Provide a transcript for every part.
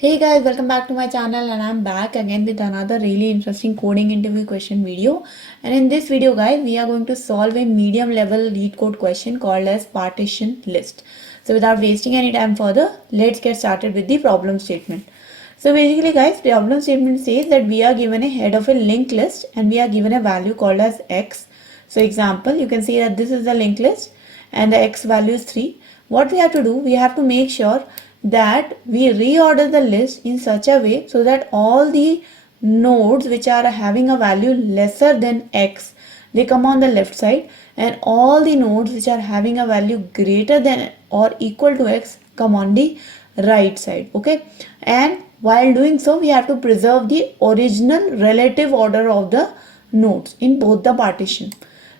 Hey guys, welcome back to my channel and I'm back again with another really interesting coding interview question video. And in this video guys, we are going to solve a medium level Leetcode question called as partition list. So without wasting any time further, let's get started with the problem statement. So basically guys, the problem statement says that we are given a head of a linked list and we are given a value called as x. So example, you can see that this is the linked list and the x value is 3. What we have to do, we have to make sure that we reorder the list in such a way so that all the nodes which are having a value lesser than x, they come on the left side, and all the nodes which are having a value greater than or equal to x come on the right side. Okay, and while doing so we have to preserve the original relative order of the nodes in both the partition.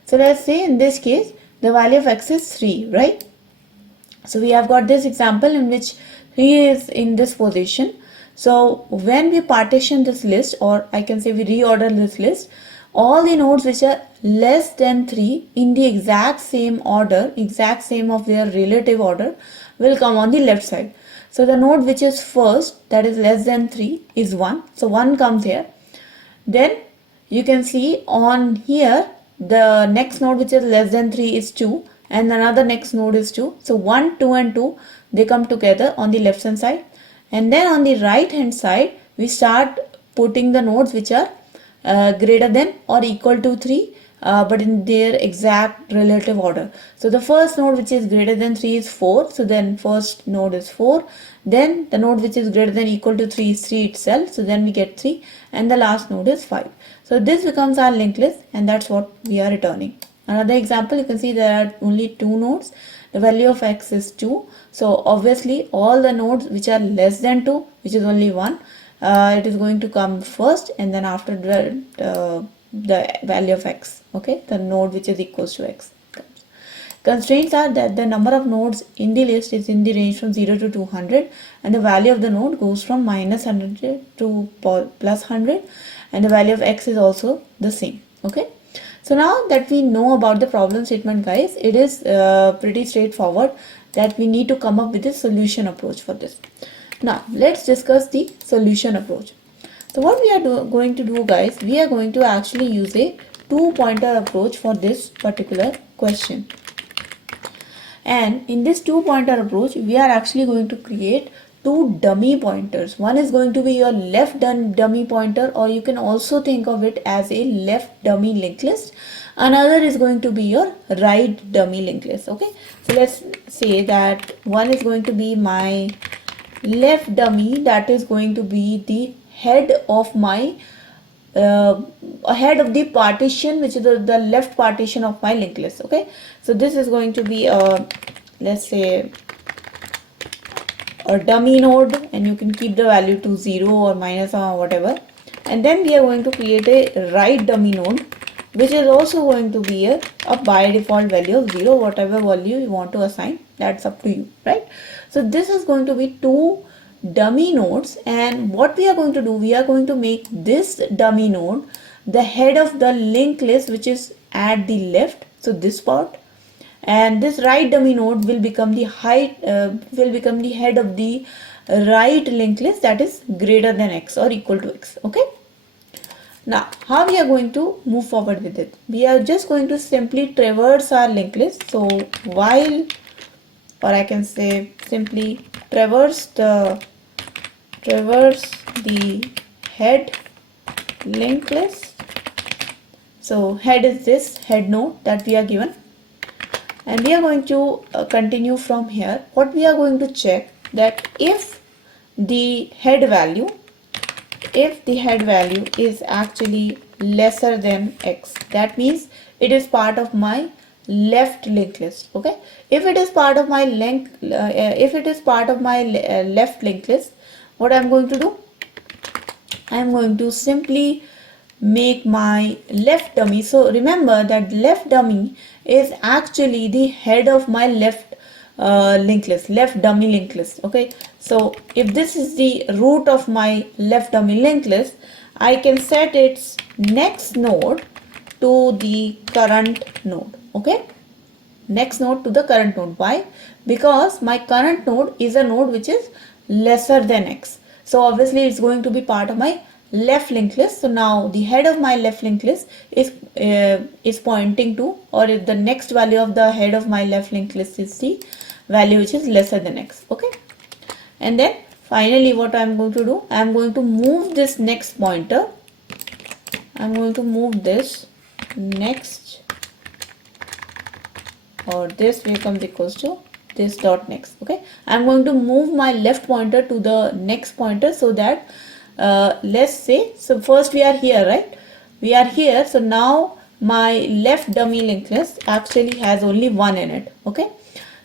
So let's say in this case the value of x is 3, right? So we have got this example in which he is in this position. So when we partition this list, or I can say we reorder this list, all the nodes which are less than 3 in the exact same order, exact same of their relative order, will come on the left side. So the node which is first, that is less than 3, is 1. So 1 comes here. Then you can see on here the next node which is less than 3 is 2 and another next node is 2. So 1, 2 and 2, they come together on the left hand side, and then on the right hand side we start putting the nodes which are greater than or equal to 3 but in their exact relative order. So the first node which is greater than 3 is 4, so then first node is 4, then the node which is greater than equal to 3 is 3 itself, so then we get 3, and the last node is 5. So this becomes our linked list, and that's what we are returning. Another example, you can see there are only 2 nodes. The value of x is 2. So obviously all the nodes which are less than 2, which is only 1, it is going to come first, and then after the value of x, okay, the node which is equals to x. Constraints are that the number of nodes in the list is in the range from 0 to 200, and the value of the node goes from minus 100 to plus 100, and the value of x is also the same. Okay. So now that we know about the problem statement guys, it is pretty straightforward that we need to come up with a solution approach for this. Now let's discuss the solution approach. So what we are going to do guys, we are going to actually use a 2-pointer approach for this particular question. And in this 2-pointer approach, we are actually going to create 2 dummy pointers. One is going to be your left dummy pointer, or you can also think of it as a left dummy linked list. Another is going to be your right dummy linked list. Okay, so let's say that one is going to be my left dummy, that is going to be the head of my ahead of the partition, which is the left partition of my linked list. Okay, so this is going to be let's say a dummy node, and you can keep the value to 0 or minus or whatever. And then we are going to create a right dummy node, which is also going to be a by default value of 0, whatever value you want to assign, that's up to you, right? So this is going to be 2 dummy nodes, and what we are going to do, we are going to make this dummy node the head of the linked list which is at the left, so this part, and this right dummy node will become the head of the right linked list that is greater than x or equal to x. Okay, now how we are going to move forward with it, we are just going to simply traverse our linked list. So while, or I can say simply traverse the head linked list. So head is this head node that we are given, and we are going to continue from here. What we are going to check, that if the head value is actually lesser than x, that means it is part of my left linked list. Okay, if it is part of my left linked list, what I am going to do, I am going to simply make my left dummy. So remember that left dummy is actually the head of my left linked list, left dummy linked list. Okay, so if this is the root of my left dummy linked list, I can set its next node to the current node. Okay, next node to the current node. Why? Because my current node is a node which is lesser than x. So obviously it's going to be part of my left linked list. So now the head of my left linked list is pointing to, or if the next value of the head of my left linked list is the value which is lesser than x. Okay, and then finally what I'm going to do, I'm going to move this next pointer. I'm going to move this next, or this becomes equals to this dot next. Okay, I'm going to move my left pointer to the next pointer, so that let's say, so first we are here, right? We are here. So now my left dummy linked list actually has only 1 in it. Okay,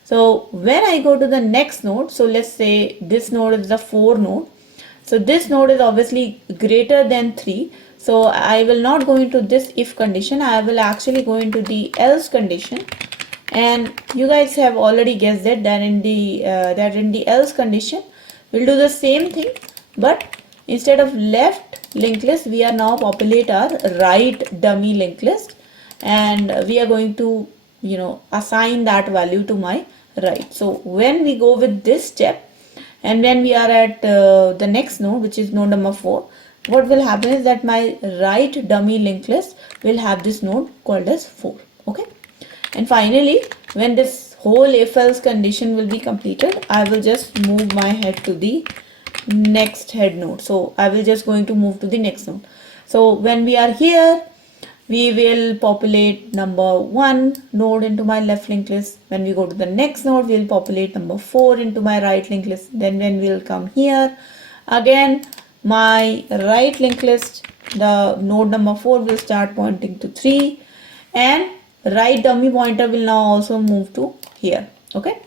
so when I go to the next node, so let's say this node is the 4 node. So this node is obviously greater than 3. So I will not go into this if condition. I will actually go into the else condition. And you guys have already guessed it, that in the else condition we'll do the same thing, but instead of left linked list, we are now populate our right dummy linked list, and we are going to assign that value to my right. So when we go with this step, and when we are at the next node, which is node number 4, what will happen is that my right dummy linked list will have this node called as 4. Okay, and finally when this whole if else condition will be completed, I will just move my head to the next head node. So I will just going to move to the next node. So when we are here, we will populate number 1 node into my left linked list. When we go to the next node, we'll populate number 4 into my right linked list. Then when we'll come here, again my right linked list, the node number 4 will start pointing to 3, and right dummy pointer will now also move to here. Okay,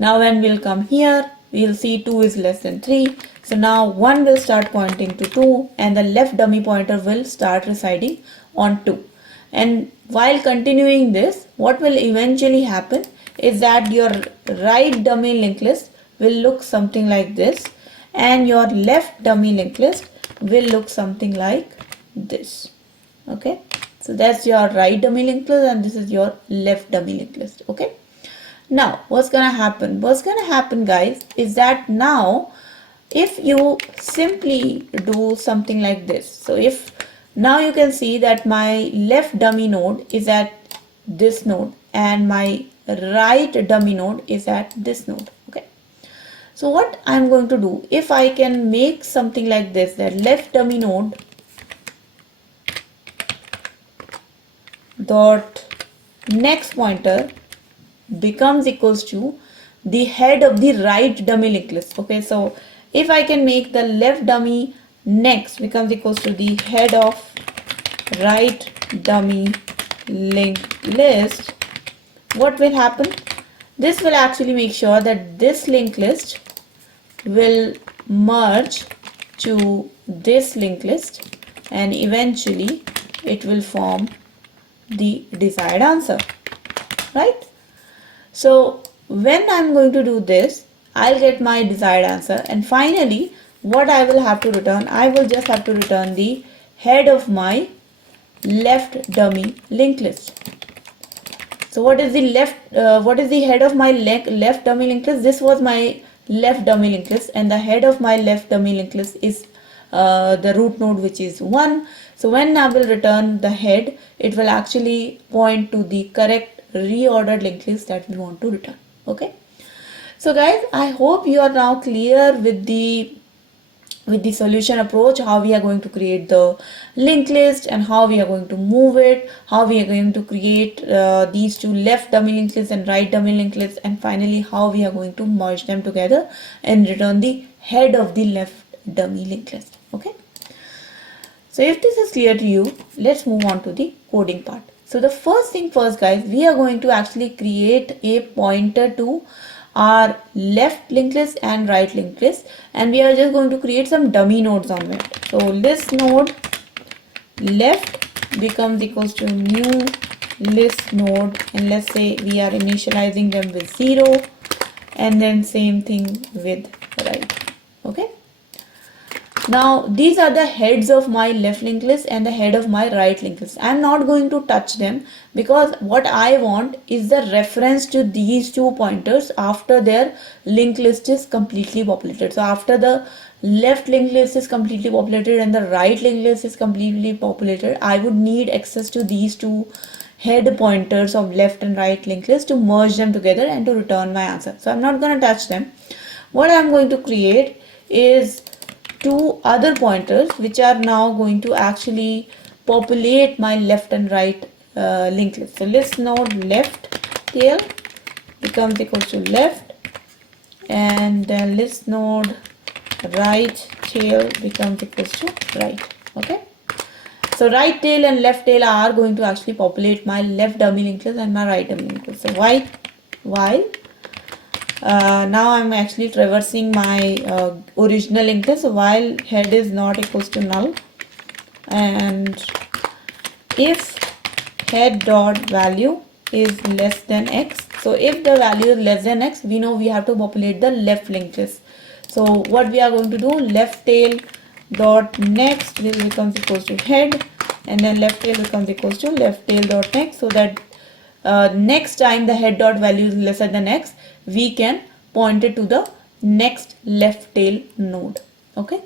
now when we'll come here, we'll see 2 is less than 3. So now 1 will start pointing to 2, and the left dummy pointer will start residing on 2. And while continuing this, what will eventually happen is that your right dummy linked list will look something like this, and your left dummy linked list will look something like this. Okay, so that's your right dummy linked list, and this is your left dummy linked list. Okay, now what's gonna happen? What's gonna happen, guys, is that now if you simply do something like this, so if now you can see that my left dummy node is at this node and my right dummy node is at this node. Okay, so what I'm going to do, if I can make something like this, that left dummy node dot next pointer becomes equals to the head of the right dummy linked list. Okay, so if I can make the left dummy next becomes equals to the head of right dummy linked list, what will happen? This will actually make sure that this linked list will merge to this linked list, and eventually it will form the desired answer, right? So when I'm going to do this, I'll get my desired answer, and finally what I will have to return, I will just have to return the head of my left dummy linked list. So what is the head of my left dummy linked list? This was my left dummy linked list, and the head of my left dummy linked list is the root node, which is 1. So when I will return the head, it will actually point to the correct reordered linked list that we want to return. Okay, so guys, I hope you are now clear with the solution approach, how we are going to create the linked list and how we are going to move it, how we are going to create these two left dummy linked lists and right dummy linked lists, and finally how we are going to merge them together and return the head of the left dummy linked list. Okay, so if this is clear to you, let's move on to the coding part. So the first thing first, guys, we are going to actually create a pointer to our left linked list and right linked list, and we are just going to create some dummy nodes on it. So list node left becomes equals to new list node, and let's say we are initializing them with 0, and then same thing with right. Okay, Now these are the heads of my left linked list and the head of my right linked list. I'm not going to touch them because what I want is the reference to these two pointers after their linked list is completely populated. So after the left linked list is completely populated and the right linked list is completely populated, I would need access to these two head pointers of left and right linked list to merge them together and to return my answer. So I'm not going to touch them. What I'm going to create is two other pointers which are now going to actually populate my left and right linked list. So list node left tail becomes equals to left, and then list node right tail becomes equals to right. Okay, so right tail and left tail are going to actually populate my left dummy linked list and my right dummy linked list. So while now I'm actually traversing my original linked list. So while head is not equals to null, and if head dot value is less than x, so if the value is less than x, we know we have to populate the left linked list. So what we are going to do, left tail dot next will becomes equals to head, and then left tail becomes equals to left tail dot next, so that next time the head dot value is lesser than x, we can point it to the next left tail node. Okay,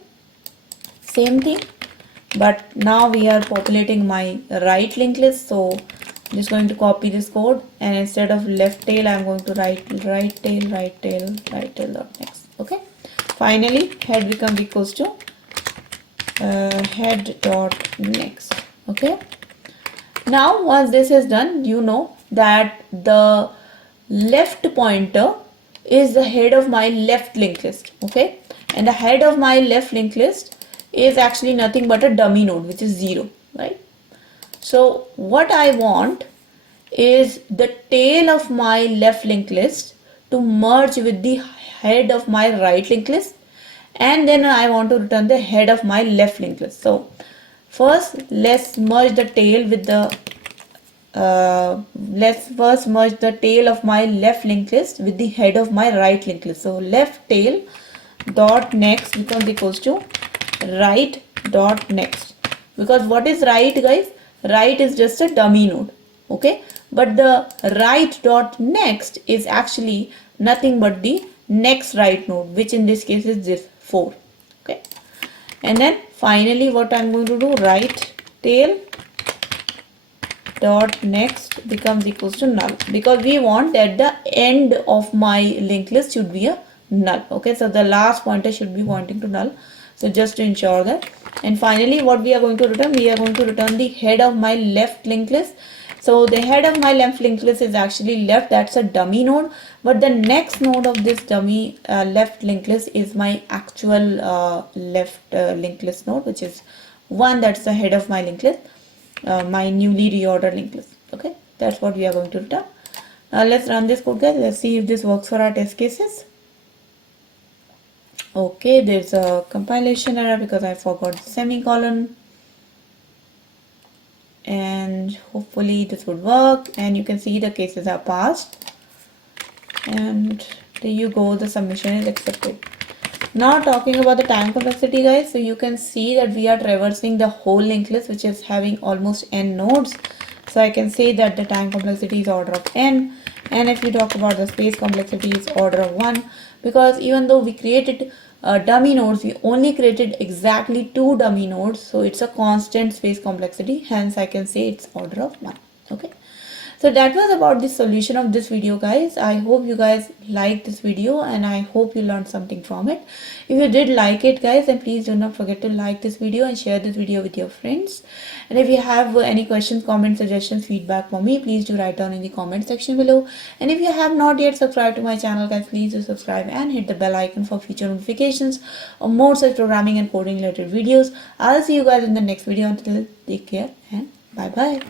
same thing, but now we are populating my right linked list. So I'm just going to copy this code, and instead of left tail, I'm going to write right tail dot next. Okay, finally head becomes equals to head dot next. Okay, now once this is done, you know that the left pointer is the head of my left linked list. Okay, and the head of my left linked list is actually nothing but a dummy node, which is 0, right? So what I want is the tail of my left linked list to merge with the head of my right linked list, and then I want to return the head of my left linked list. So first let's merge the tail with the let's first merge the tail of my left linked list with the head of my right linked list. So left tail dot next becomes equals to right dot next, because what is right, guys? Right is just a dummy node. Okay, but the right dot next is actually nothing but the next right node, which in this case is this 4. Okay, and then finally what I'm going to do, right tail dot next becomes equals to null, because we want that the end of my linked list should be a null. Okay, so the last pointer should be pointing to null. So just to ensure that, and finally what we are going to return, we are going to return the head of my left linked list. So the head of my left linked list is actually left, that's a dummy node, but the next node of this dummy left linked list is my actual left linked list node, which is 1, that's the head of my linked list, my newly reordered linked list. Okay, that's what we are going to return. Now let's run this code, guys. Let's see if this works for our test cases. Okay, there's a compilation error because I forgot the semicolon, and hopefully this would work, and you can see the cases are passed, and there you go, the submission is accepted. Now talking about the time complexity, guys, so you can see that we are traversing the whole linked list, which is having almost n nodes. So I can say that the time complexity is order of n, and if you talk about the space complexity is order of 1, because even though we created dummy nodes, we only created exactly 2 dummy nodes, so it's a constant space complexity, hence I can say it's order of 1. Okay, so that was about the solution of this video, guys. I hope you guys liked this video, and I hope you learned something from it. If you did like it, guys, then please do not forget to like this video and share this video with your friends. And if you have any questions, comments, suggestions, feedback for me, please do write down in the comment section below. And if you have not yet subscribed to my channel, guys, please do subscribe and hit the bell icon for future notifications of more such programming and coding related videos. I'll see you guys in the next video. Until then, take care and bye bye.